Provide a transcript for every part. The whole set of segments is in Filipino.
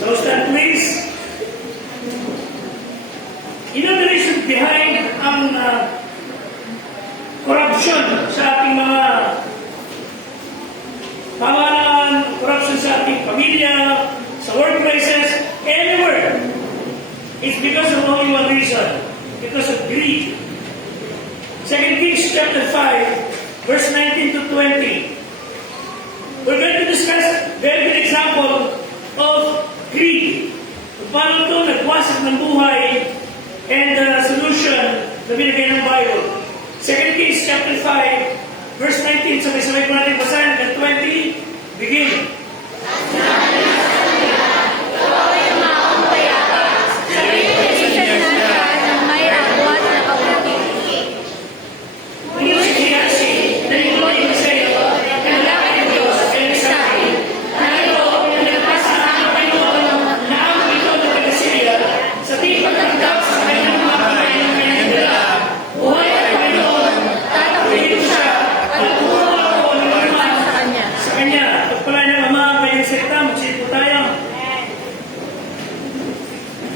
So stand please. You know the reason behind ang corruption sa ating mga pamahalaan, corruption sa ating pamilya, sa workplaces, anywhere. It's because of only one reason. Because of greed. 2 Kings chapter 5, verse 19 to 20. We're going to discuss a very good example of greed. Paano ito nagwasak ng buhay and the solution na binigay ng Bible. 2 Kings chapter 5, verse 19. Sabay-sabay po natin basahin hanggang 20. Begin.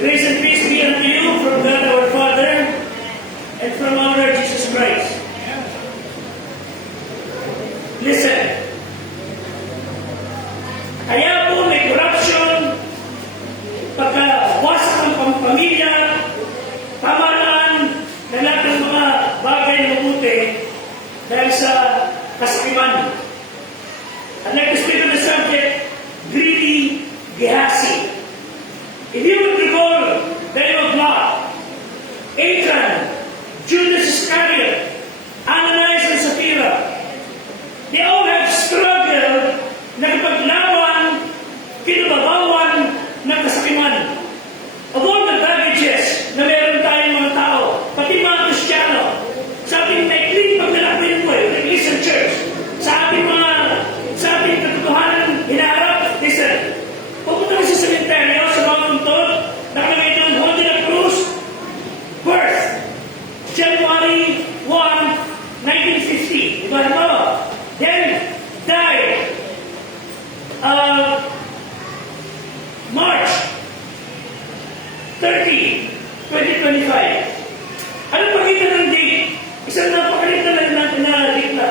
Grace and peace be unto you from God our Father and from our Lord Jesus Christ. Listen. Kaya po may corruption, pagkawasak ng pamilya, pamahalaan na lahat ng mga bagay na mabuti dahil sa kasakiman. I'd like to speak on the subject, greedy Gehazi. If you would recall the name of Lot, Achan, Judas Iscariot, Ananias and Sapphira, they all have struggled na kapaglawan, kinubabawan ng kasakiman. Of all the baggages na meron tayong mga tao, pati mga Kristiyano, sa ating maikling paglalakbay ng buhay, like sa church, sa ating katotohanan hinaharap, listen, pupunta ka sa cemetery, sa mga tuntod, nakalagay doon, holding a cross, birth, January 1, 1950. Diba mo? Then, died, March 30, 2025. Ano pakita ng date? Isang napakalit na date na.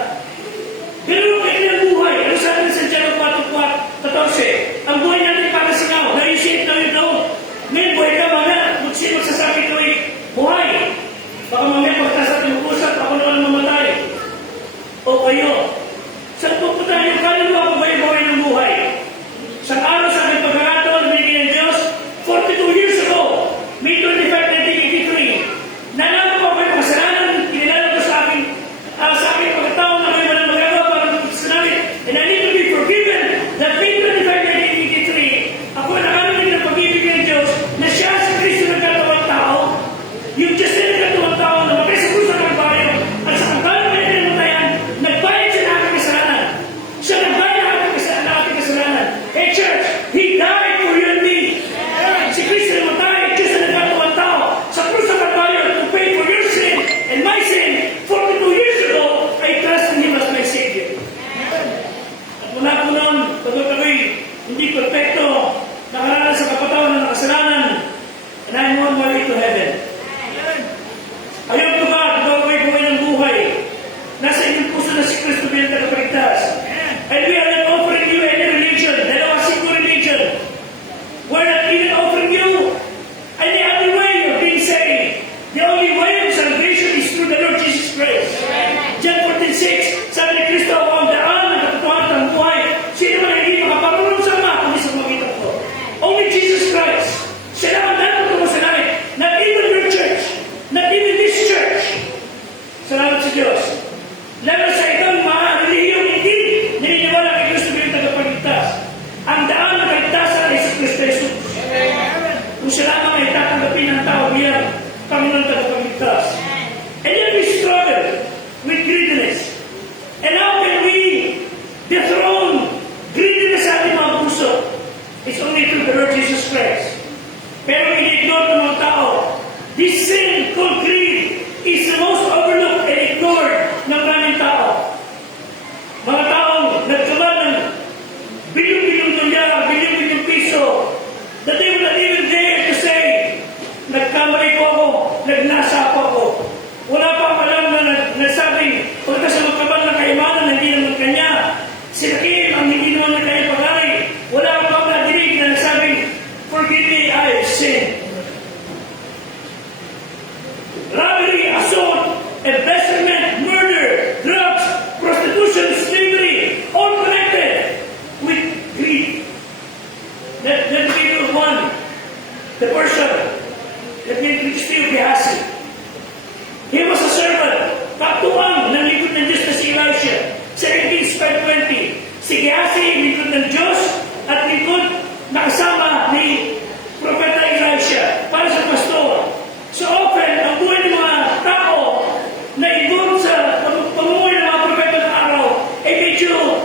Ganun ang kailan buhay. Ano sabi sa John 4:14? Ang buhay natin para singaw. Now you see it, now you know. Ngayon, buhay ka mga. Magsasabi ko buhay. Baka mamaya pagkas at mag-usap, ako naman mamatay. O kayo. Saan pupunta niyo? Kaluluwa ko ba yung buhay ng buhay? Sa araw sa aking pagkakataon, binigyan ng Diyos, 42 years ago, May 25, 1983, nalaman ko kayo kasalanan, kinilala ko sa aking pagkataon na kayo walang magagawa para magkasalanan. And I need to be forgiven that May 25, 1983, ako nakarinig ng pag-ibig ng Diyos na siya si Kristo ng katawang tao, yung Diyos na katawang tao na magkay sa puso ng bayo, at sa kagalang may pinamatayan, nagbayad siya ng aking kasalanan. Siya nagbayad ng aking kasalanan. Hey church, He died for you and me. Si Kristo na matay, Diyos na nagkatawang tao, sa puso ng bayo to pay for your sin and my sin. 42 years ago, I trust in Him as my Savior. At mula po noon, pagod ako'y hindi perfecto, nakaranas sa kapatawan ng kasalanan, and I'm on my way to heaven. Ayaw ko ba, ikaw ako'y buhay ng buhay. Nasa inyong puso na si Kristo bilang tagapagligtas. And we are not offering you any religion, dalawa single religion. We're not even offering you any other way of being saved. The only way of salvation is through the Lord Jesus Christ. John 14:6, sabi ni Kristo, ako ang daan ng katotohanan ng buhay. Sino man hindi makaparunong sa Ama, kundi sa pamagitan ko. Only Jesus Christ. Siya lang ang dapat ko sa langit. Not even sin. Robbery, assault, embezzlement, murder, drugs, prostitution, slavery, all connected with greed. Let me give you one. The person, let me introduce to you Gehazi. He was a servant, katuwang ng lingkod ng Diyos na si Elisha. 2 Kings 5:20. Si Gehazi, lingkod ng Diyos, at lingkod na kasama ni Propeta Elisha para sa pastor. So often, ang buhay ng mga tao na involved sa pamumuhay ng mga propeta ng araw ay medyo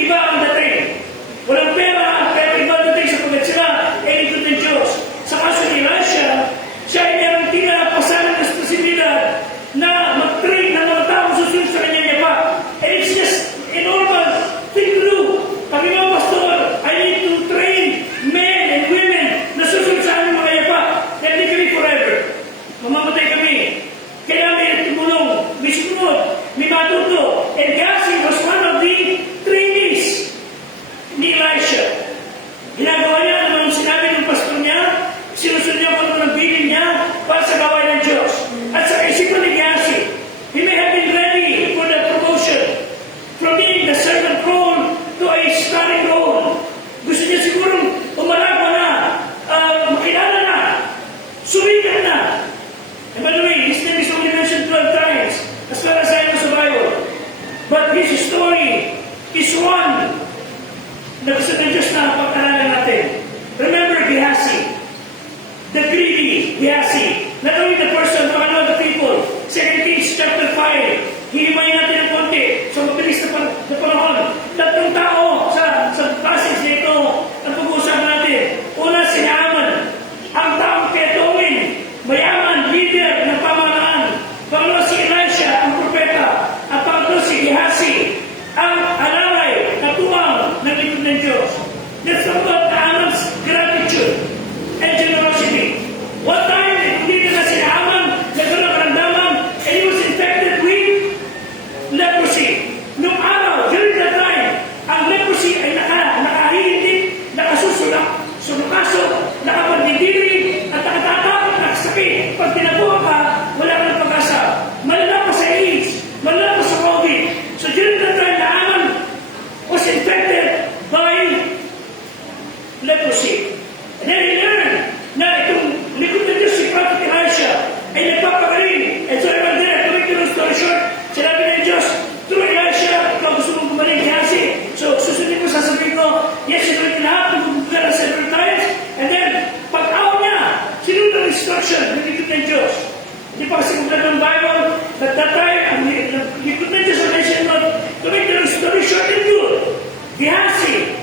iba ang dating. Walang pera, pero iba ang dating sapagkat sila ay lingkod ng Diyos. Sa kaso ni Elisha, siya ay merang tinalapasan ng responsibilidad na mag-train ng mga tao susunod sa kanya niya pa. And it's just a normal thing to do. Kami mga pastor, I need to train men and women na susunod sa aming mga yapa. Hindi kami forever. Mamamatay kami. Kaya may tumulong, may sumunod, may matuto. And Gehazi was one of the trainees ni Elisha. Ginagawa niya naman sinabi ng pastor niya, sinusunod niya kung ano ng bilin niya para sa gawain ng Diyos. At sa isipan ni Gehazi, he may have been ready for the promotion from being the servant role to a starring role. Gusto niya sigurong umaragwa na, makilala na, sumikat na. And by the way, his name is only mentioned 12 times as far as I know sa Bible. But his story is one na gusto ng Diyos na pag-aralan natin. Remember Gehazi, the greedy Gehazi, not only the person but another people. 2 Kings chapter 5, hihimayin natin ng konti. So mabilis na panahon. Tatlong tao sa passage na ito ang pag-uusapan natin. Una, si Naaman, ang taong ketongin, mayaman, leader ng pamahalaan. Pangalawa, si Elisha, ang propeta. Ang pangatlo, si Gehazi, ang alalay na tuwang ng lingkod ng Diyos. Let's talk about Naaman's gratitude and generosity. One time, leader na si Naaman, nagkaroon ng karamdaman, and he was infected with leprosy. Noong araw, during that time, ang leprosy ay nakahihindik, nakasusulak, sumukasok, nakapagdidiri, at nakatatakot, nakasakit. Pag tinabuha ka, wala ka ng pag-asa. Malala pa sa AIDS, malala pa sa COVID. So during that time, Naaman was infected by leprosy. And then he learned na itong likod na Diyos si Prophet Elisha ay nagpapagaling. And so everyone there, to make the long story short, sinabi ng Diyos, through Elisha, ikaw gusto mong gumaling Gehazi. So susunod ko, sasabihin ko, yes, ito rin lahat, nagpupugala several times. And then, pag-aw niya, sinunod ang instruction ng likod ng Diyos. Hindi pa kasi kumpleto ng Bible, that time, ang likod ng Diyos, to make the long story short and good, Gehazi,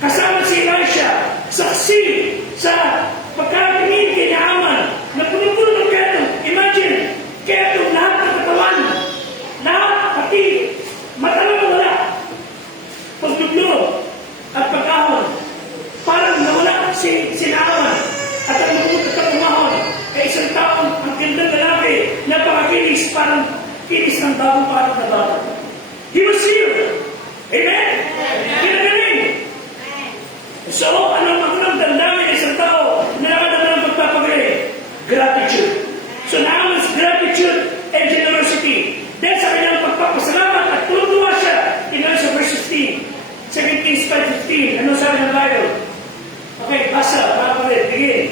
kasama si Elisha, saksi sa pagkatingin kay Naaman na puno-puno ng ketong. Imagine, ketong lahat ng katawan, lahat, pati, mata lang wala. Pagduglo at pag-ahon, parang nawala si Naaman at ang napunta at umahon ay isang taong ang gandang lalaki na pakakinis, parang kinis ng bagong parang na bata. He was healed. Amen? Kinagaling. So, ano ang magulang damdamin ng isang tao na nakadama ng pagpapagaling? Gratitude. So, Naaman's gratitude and generosity. Dahil sa kanyang pagpapasalamat at tulungan siya. Tingnan sa verse 15. 2 Kings 5:15. Ano sabi ng Bible? Okay, basa. Mga kapatid, begin.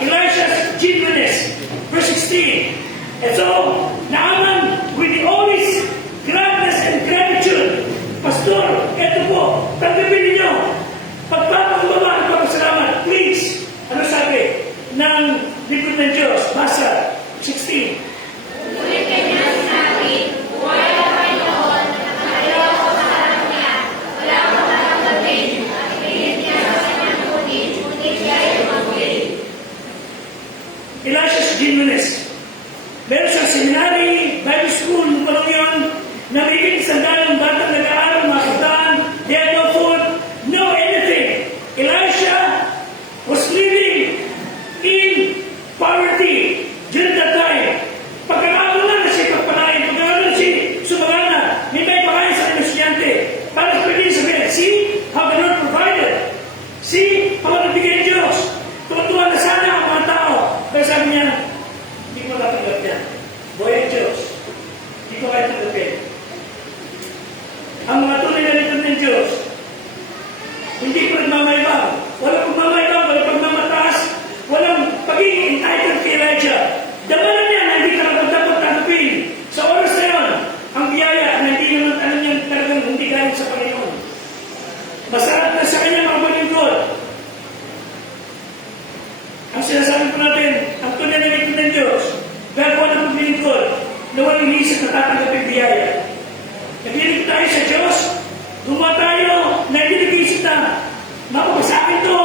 Elisha's genuineness. Verse 16. And so, Naaman, with all his gladness and gratitude, Pastor, eto po, tanggapin ninyo. Pagpapakumbaba at pagpasalamat, please. Ano sabi ng likod ng Diyos? Basa, 16. Ngunit kanya sinabi, buhay ang Panginoon, nakalayo ako sa harap niya, wala akong tatanggapin, at pilit niya sa kanyang kunin, ngunit siya ay tumawid. Elisha's genuineness. Meron siyang seminary, Bible school, nung panong yun, namigit isang dalang batang nag-aaral, mga kataan, they had no food, no anything. Elisha was living in poverty during that time. Pagkakaroon na siya pagpanayin, pagkakaroon na siya sumagana, may pakain sa kanyang estudyante. Para sa pwede sabihin, see how the Lord provided. See how nagbigay ng Diyos. Tuwa-tuwa na sana ang mga tao. Pero sabi niya, hindi ko natanggap yan. Buhay ang Diyos. Hindi ko kayo tanggapin. Ang mga tunay na likod ng Diyos, hindi ko nagmamaybang. Walang pagmamaybang, walang pagmamataas, walang pagiging entitled kay Elijah. Damanan niya na hindi talagang dapat tanggapin. Sa oras na yun, ang biyaya na hindi naman alam niya talagang hindi galing sa Panginoon. Masarap na sa kanya mga maglingkod. Ang sinasabi po natin, ang tunay na likod ng Diyos, gagawa ng paglingkod na walang iisip na tatanggapin biyaya. Naglilig tayo sa Diyos, gumawa tayo na hindi nag-iisip na mapapasakin to,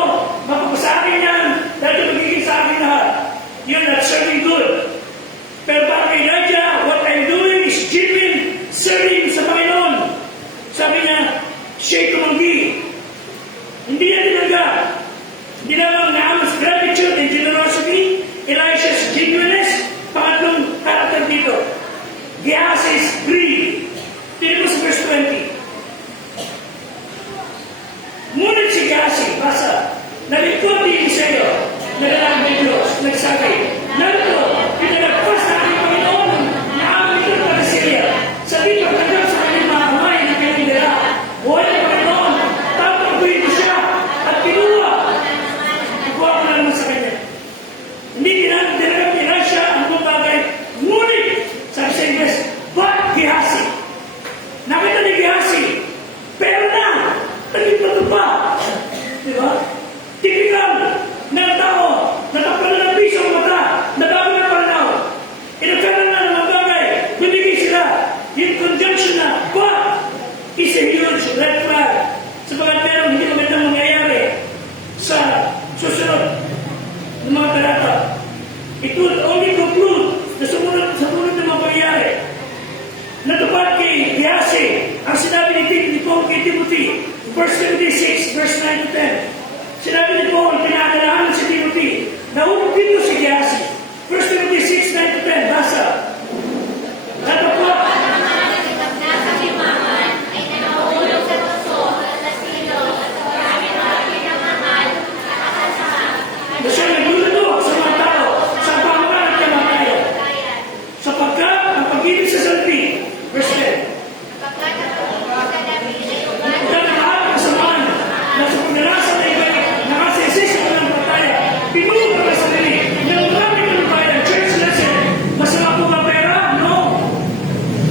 mapapasakin yan, dahil ito magiging sa akin lahat. You're not serving good. Pero para kay Elijah, what I'm doing is genuine serving sa Panginoon. Sabi niya, siya'y tumanggi. Hindi niya tinangga. Hindi lamang Naaman's gratitude and generosity, Elisha's genuineness, pangatlong karakter dito. Gehazi's greed. Tignan mo sa verse 20. Ngunit si Gehazi, basa, nalipot din sa iyo, nagalangin ng Diyos, nagsabi, narito, pinagagpas na aking Panginoon, Naaman ito para sa iya. Sabi pagtanggap sa kanyang mga kamay na kanyang dala, buhay ang Panginoon, tapos pagbuhin ko siya, at kinuha. Ikuha ko na naman sa kanya. Hindi dinagap ni Elisha ang mga bagay, ngunit, sabi sa Ingles, but Gehazi. Nakita ni Gehazi, pero na, naging pa. Diba? Typical ng tao, natapal na ng piso ang mata, nadabi na paranaw. Inakalan na ng mga bagay, bibigay sila. Yung conjunction na, but, is a huge red flag. Sabagat meron hindi magandang mangyayari sa susunod ng mga talata. It will only conclude na sumunod ng mga pangyayari. Natupad kay Gehazi ang sinabi ni Paul kay Timothy, 1 Timothy 6, verse 9 to 10. Sinabi ni Paul, pinakalahan si Timothy, nahulog dito si Gehazi. 1 Timothy 6, 9 to 10, basa. Natupad. Nasa limangan ay nakahulog sa puso at sa silong at sa marami mga pinamahal at akasahan. Na siya nagluluto sa mga tao sa pamamaraan at kamatayan. Sapagkat ang pag-ibig sa salpi, verse 10. Pagkat ang pagkakadabi ay ugat Dahil lahat ng kasamaan na sa pagnarasa na iba'y nakasisisa ko ng pataya, pinuno ka sa sarili, na marami ka ng bayan, church lesson, masama po ba pera? No.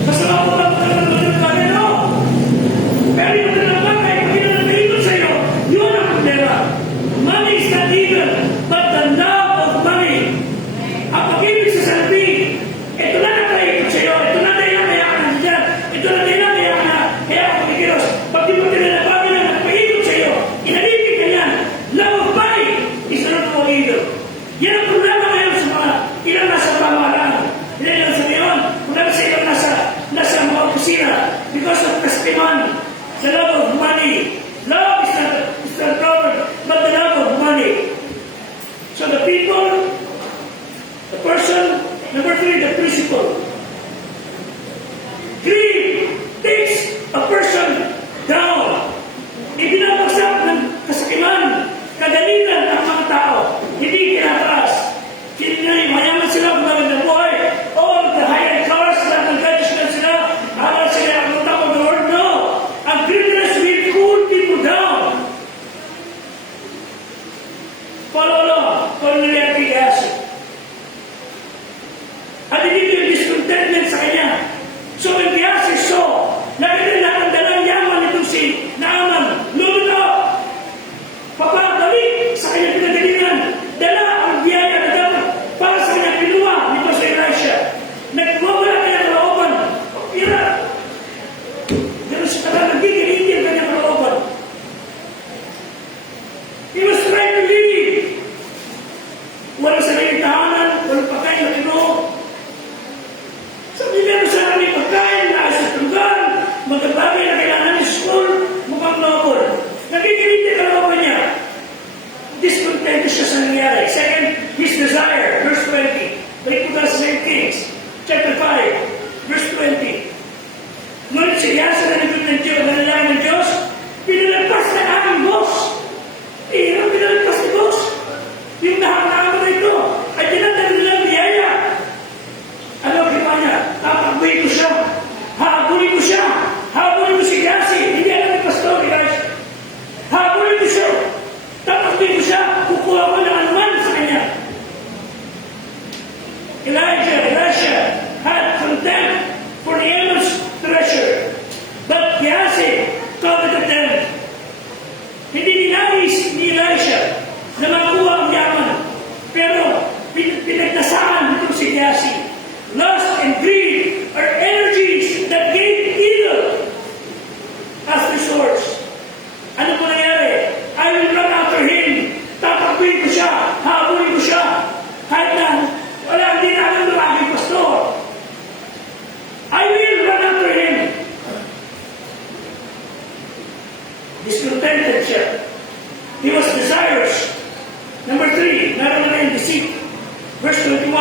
Masama po ba ng pera? No. Pero yung talagang ay pinanatiligot sa iyo, yun ang problema. Money is not evil, but the love of money. Ang pag-ibig sa sarili, ito na nataikot sa iyo, ito na tayo kaya ka na dyan, ito na tayo kaya ka na, kaya ako pagkikilos. Pag di mo tinalabagan na nagpaikot sa iyo, inalibig ka yan. Love of money is not for evil. Yan ang problema ngayon sa mga ilang nasa pamahalaan. Ilan lang sa ngayon, problema sa ilang nasa mga opisina because of testimony. The love of money. Love is not the problem, but the love of money. So the people, the person, number 3, the principle. Greed takes a person down. Ibinabagsak ng kasakiman, kagalitan ang mga tao. Hindi kinataas. Mayaman sila, magandang buhay. All the high-end cars, lahat ng gadgets na sila, akala sila ang top of the world. No! Ang greediness will cool people down. Follow along. Follow the sariling tahanan, walang pagkain na tinuo. Sabi niya sa aming pagkain, naayos sa tulugan, magkabagay na kailangan ng school, mukhang noble. Nakikinig ang mga niya. Discontent siya sa nangyari. Second, his desire, verse 20. Balik po tayo sa 2 Kings, chapter 5, verse 20. Ngunit siya sa nalipid ng Diyos, nanalangin ng Diyos, pinalagpas na aming boss. Ang pinalagpas ni boss. Yung nahangaan na ito, ay tinatawag nilang biyaya. Ano ang kipa niya? Tatakbuhin ko siya. Habulin ko siya. Habulin ko si Yasi. Hindi alam ni Pastor, guys. Habulin ko siya. Tatakbuhin ko siya. Kukuha ko ng anuman sa kanya. Elisha had contempt for the enemy's treasure. But Yasi coveted them. Hindi ninais ni Elisha na makuha ang yaman. Pero pinagdasaan nito si Yasi. Lust and greed are energies that gave evil as resource. Ano po nangyari? I will run after him. Tatakbuhin ko siya. Habulin ko siya. Kahit na wala ang dinaanan ng aking pastor. I will run after him. Discontented siya. He was desirous. Number 3, naroon na yung deceit. Verse 21.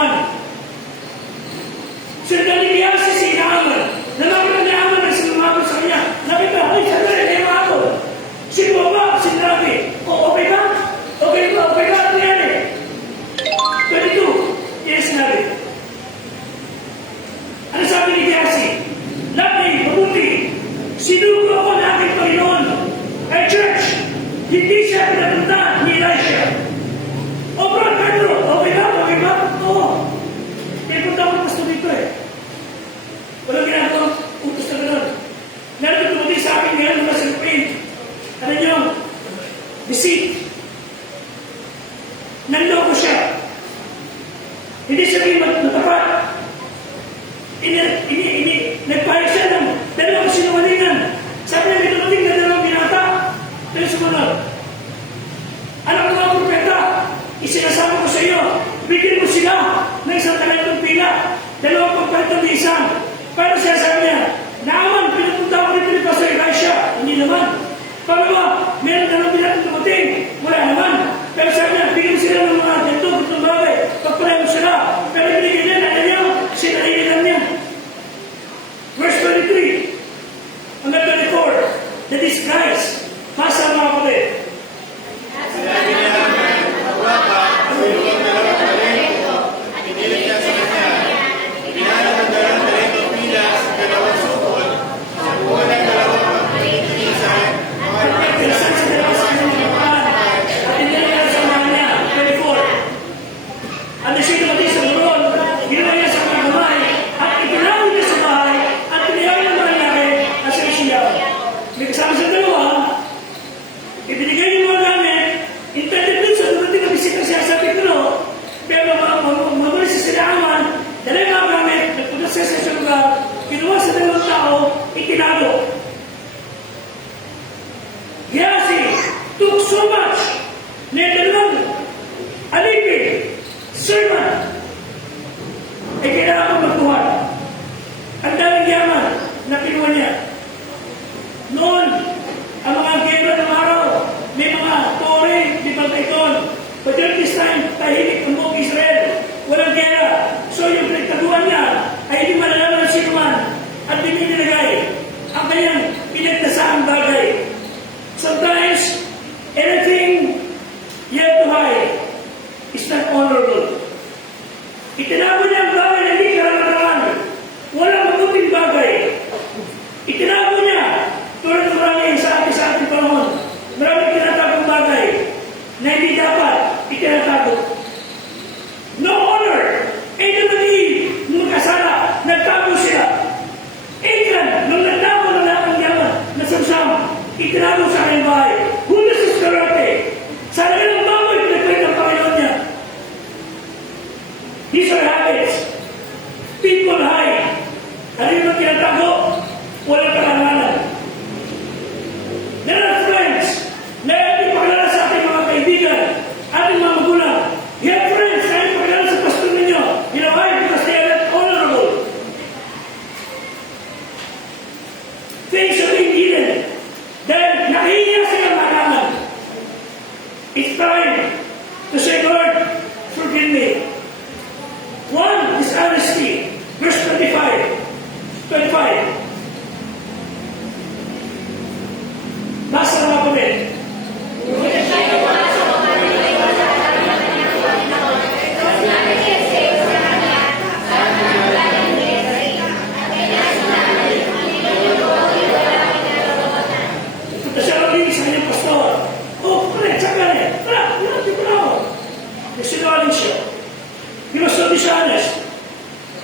Sandali niya si Naaman. Nalaman na Naaman ang sinumabot sa kanya. Nakita, ay, sandali na yung ako. Sino ba? Sinabi. O, okay ba? Okay ba? Okay ba? Ano yan eh? 22. Yes, sinabi. Ano sabi ni Gyasi? Laki, mabuti. Sinugo ako na aking Panginoon. Ay, church, hindi siya pinapunta ni Elisha. O, Brad Pedro, okay ba? Okay ba? Oo. Pinpunta ko gusto dito eh. Walang ginagawa, utos na gano'n. Meron tumuti sa akin ngayon mula sa Ukraine. Ano nyo? Deceit. Nanloko siya. Hindi siya rin matapat. Nagpahit siya ng dalawang sinungalingan. Sabi niya, may tumating na dalawang binata. Pero sumunod. Anak ng mga propeta, isinasama ko sa iyo. Bigyan mo sila ng isang talentong pila. Dalawang pagpalit ng isang. Pero siya sabi niya, Naaman, pinupunta ko rito ni Pastor Elisha. Hindi naman. Pangalawa, meron dalawang binatang tumating. Wala naman. Pero sabi niya, bigyan sila ng mga ganito, gutong bagay. Pagpalay mo sila. Pero binigyan niya, ano niya? Sinaligitan niya. Verse 23. Hanggang 24. The disguise. Masa mga kapatid. Ang nasito natin sa muron, ginawa niya sa mga kamay, at itinawag niya sa bahay, at pinayawag ng mga nangyari at sa isiyaw. May kasama sa dalawa, ibinigay yung mga gamit, intended dun sa dumating na bisita siya sa Pedro, pero mamulis sa Naaman, dala yung mga gamit, nagpunta siya sa isang lugar, kinuha sa dalawang tao, itinago. Gyasi took so much na dalawang alipin, servant, ay kailangan ko magbuhat. Ang daming yaman na kinuha niya. Noon, ang mga gera ng araw, may mga tore, di ba ito? But during this time, tahimik ang buong Israel. Walang gera. So yung pinagtaguan niya ay hindi malalaman ng sinuman at binilagay ang kanyang pinagdasaang bagay. Sometimes, anything you have to hide is not honorable. Itinago niya ang bagay na hindi karanakan. Walang mabuting bagay. Itinago niya. Tulad ng marami sa ating panahon. Maraming tinatagong bagay na hindi dapat itinatago. No honor. Adam and Eve, nung magkasala, nagtago sila. Achan, nung nagtago na lahat ng yaman, nasamsam, itinago sa aking bahay. Judas Iscariote, sa lagang ng baboy, pinagpahit ng Panginoon niya. These are habits. People hide. Ano yung tinatago? Walang kalanganan. There are friends na hindi pakilala sa ating mga kaibigan, ating mga magulang. You have friends na hindi dishonest.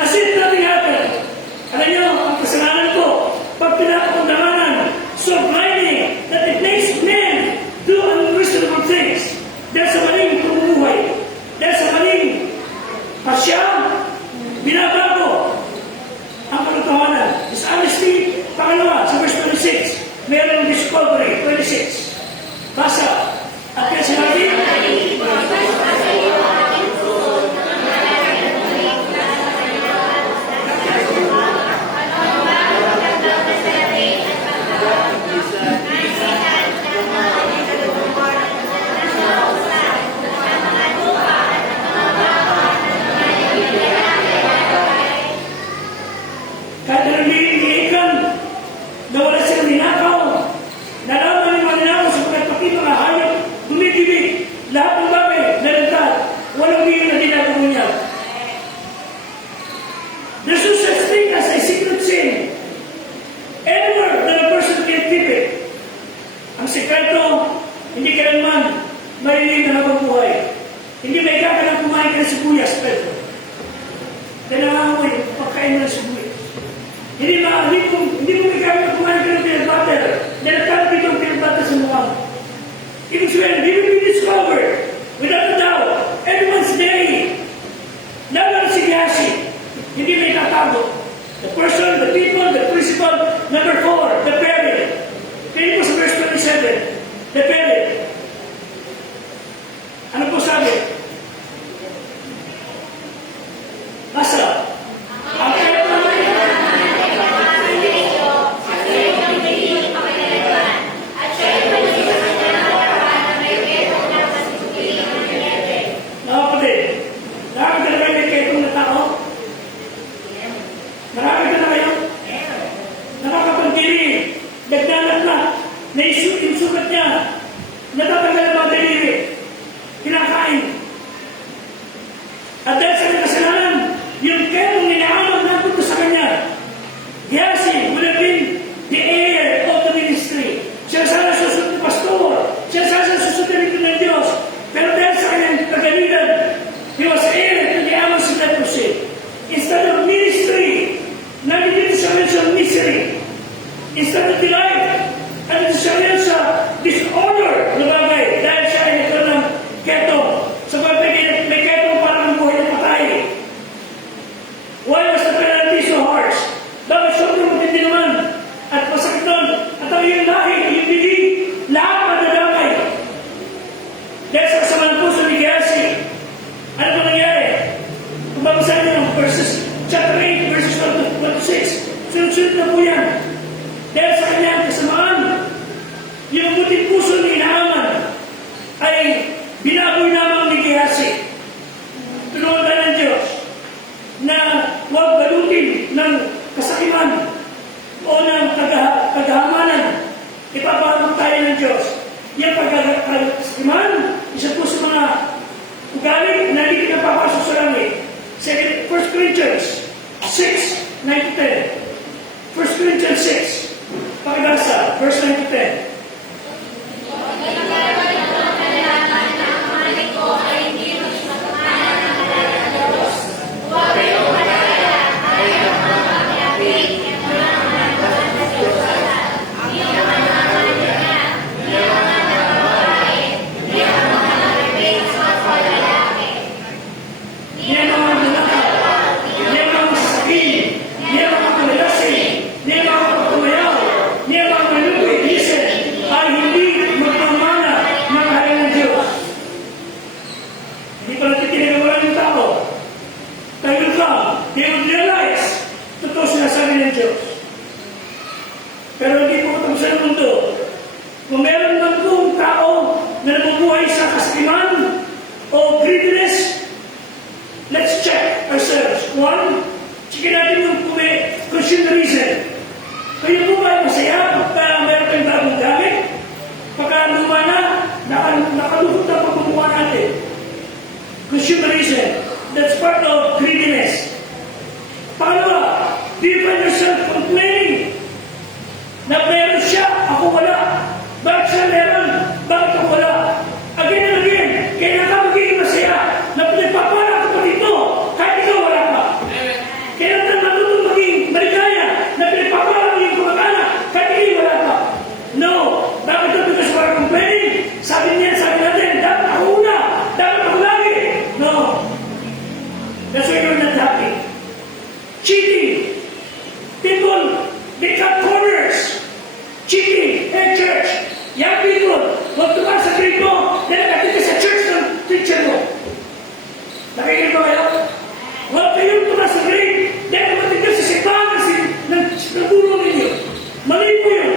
As if nothing happened. Alam niyo, ang kasalanan ko, pag pinapakundamanan, so blinding that it makes men do unreasonable things. Dahil sa maling pumumuhay, dahil sa maling pasya, binabago ang katotohanan. Dishonesty, pangalawa, sa verse 26, mayroong discovery, 26. Basa, at kaya sinabi, kahit na nililiikan, na wala silang ninakaw, nalaman ni Maninaw sa pagkakapit mga hayop, dumidibig, lahat ng bagay, nalagdag, walang liyo na ginagawa niya. There's no such thing as a secret sin. Anywhere that a person can keep it. Ang sekreto, hindi kailanman marinig na habang buhay. Hindi may kakalang kumain ka ng sibuyas, Pedro. Dahil nangangamoy, pagkain mo ng sibuyas. Hindi mo may kakalang kumain ka ng peanut butter. Dahil nagkalapit yung peanut butter sa mukha mo. Ibig sabihin, he will be discovered. Without a doubt, everyone's day. Lalo si Gyasi. Hindi may tatago. The person, the people, the principle. Number 4, the parent. Kaya po sa verse 27, the parent. Ano po sabi? Basa. Ang parent sugat niya, natatanggal ang mga daliri, kinakain. At dahil sa kanyang kasalanan, yung ketong ninaaman na punto sa kanya, Gyasi would have been the heir of the ministry. Siya sana susunod ng pastor, siya sana susunod ng Diyos. Pero dahil sa kanyang kagalitan, he was heir to the Amos of leprosy. Instead of ministry, nandito siya rin sa misery. Instead of delight, at siya rin sa dishonor na bagay dahil siya ay nagkaroon ng ketong. Sapagkat may ketong parang buhay na patay. Why was the penalty so harsh? Bakit sobrang matindi naman? At masakit nun. At ang iyong lahi, yung bibig, lahat madadamay. Dahil sa kasamaan puso ni Gyasi, ano ba nangyari? Kung babasahin niyo ng verses, chapter 8, verses 1 to 6, sunod-sunod na po yan. Dahil sa kanyang kasamaan, yung buting puso ni Naaman ay binaboy naman ni Gyasi. Tulungan tayo ng Diyos na huwag balutin ng kasakiman o ng kagahamanan. Ipapahamag tayo ng Diyos. Yung pagkakasakiman, isa po sa mga ugali na hindi napapasok sa langit. 1 Corinthians 6, 9 to 10. 1 Corinthians 6, pakibasa, verse 9 to 10. Pero hindi po ito sa mundo. Kung meron man pong tao na nabubuhay sa kasakiman o greediness, let's check ourselves. One, checkin natin kung may consumerism. Kayo po ba masaya pagka meron kayong bagong gamit? Pagka luma na, nakalukot na pagkumuha natin. Consumerism, that's part of greediness. Pangalawa, do you find yourself complaining? Na meron siya, ako wala. Bakit siya meron? Bakit ako wala? Again and again, kaya na ka magiging masaya na pinagpapala ako pa dito. Kahit Nakikinig ba kayo? Huwag kayong tumas sa grade. Dahil matigas sa simbahan kasi ng dulo ninyo. Mali po yun.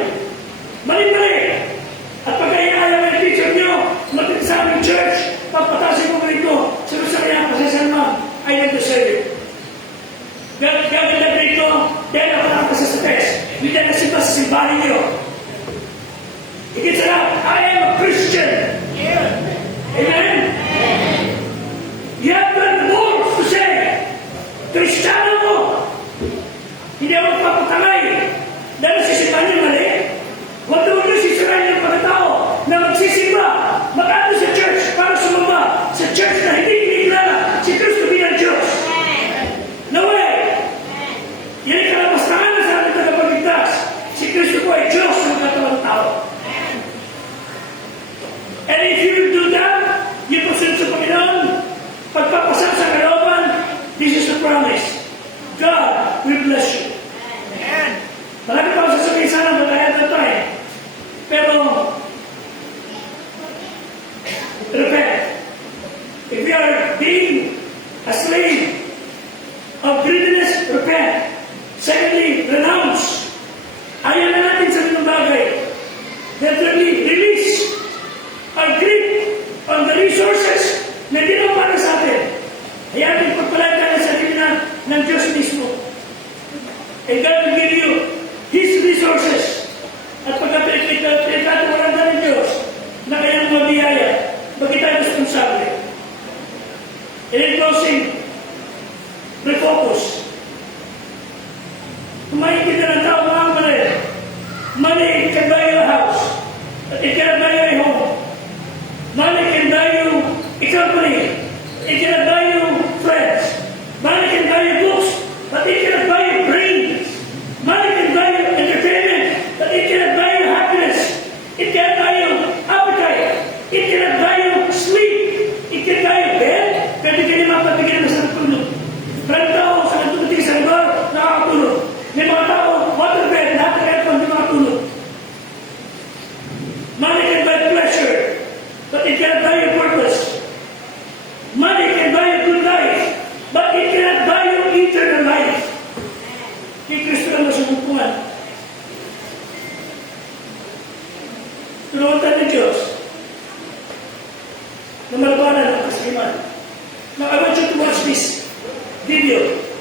Mali. At pag ayaw yung teacher nyo, matin sa aming church, pagpatasin mo grade ko, sinusarya pa sa salma, I am the Savior. Gaganda grade ko, dahil ako nakapasa sa test. Hindi na simba sa simbahan ninyo. Higit sa lahat, I am a Christian. Amen? You have done more to say. Kristiyano mo. Hindi ako magpapatangay. Dahil sisipahan niyo mali. Huwag naman niyo sisirahan yung pagkatao na magsisimba, mag-ano sa church para sumamba sa church na hindi kinikilala si Kristo bilang Diyos. No way! Yan ay kalapastangan na sa ating tagapagligtas. Si Kristo po ay Diyos ng katawang tao. And if you do that, you proceed sa Panginoon, pagpapasal sa kalooban, this is the promise. God will bless you. Marami pa ako sasabihin sana, but I have no time. Pero, repent. If we are being a slave of greediness, repent. Secondly, renounce. Ayaw na natin sa mga bagay. Thirdly, release our greed on the resources na hindi na para sa atin. Hayaan natin pagpalagay na sa atin ng Diyos mismo. And God will give you His resources. At pagkatatawaran na ng Diyos na kayang mabiyaya, bakit tayo responsable? And in closing, refocus. Kumain kita ng tao mga mali. Money can buy you a house, but it cannot buy you a home. Money can buy you a company, it cannot buy you friends. Money can buy you books, but it cannot buy you brains. Money can buy you entertainment, but it cannot buy you happiness. It cannot buy you appetite. It cannot buy you sleep. It can buy you bed, pero di ka naman mapapigyan na sa natulog. Maraming tao sa natulog sa lugar, nakakatulog. May mga tao, waterbed, lahat ng aircon, di makatulog. Money can buy pleasure, but it cannot buy you purpose. Money can buy you good life, but it cannot buy you eternal life. Kay Kristo lang masumpuan. Tulungan tayo ng Diyos na malabanan ang kasaliman. Now, I want you to watch this video.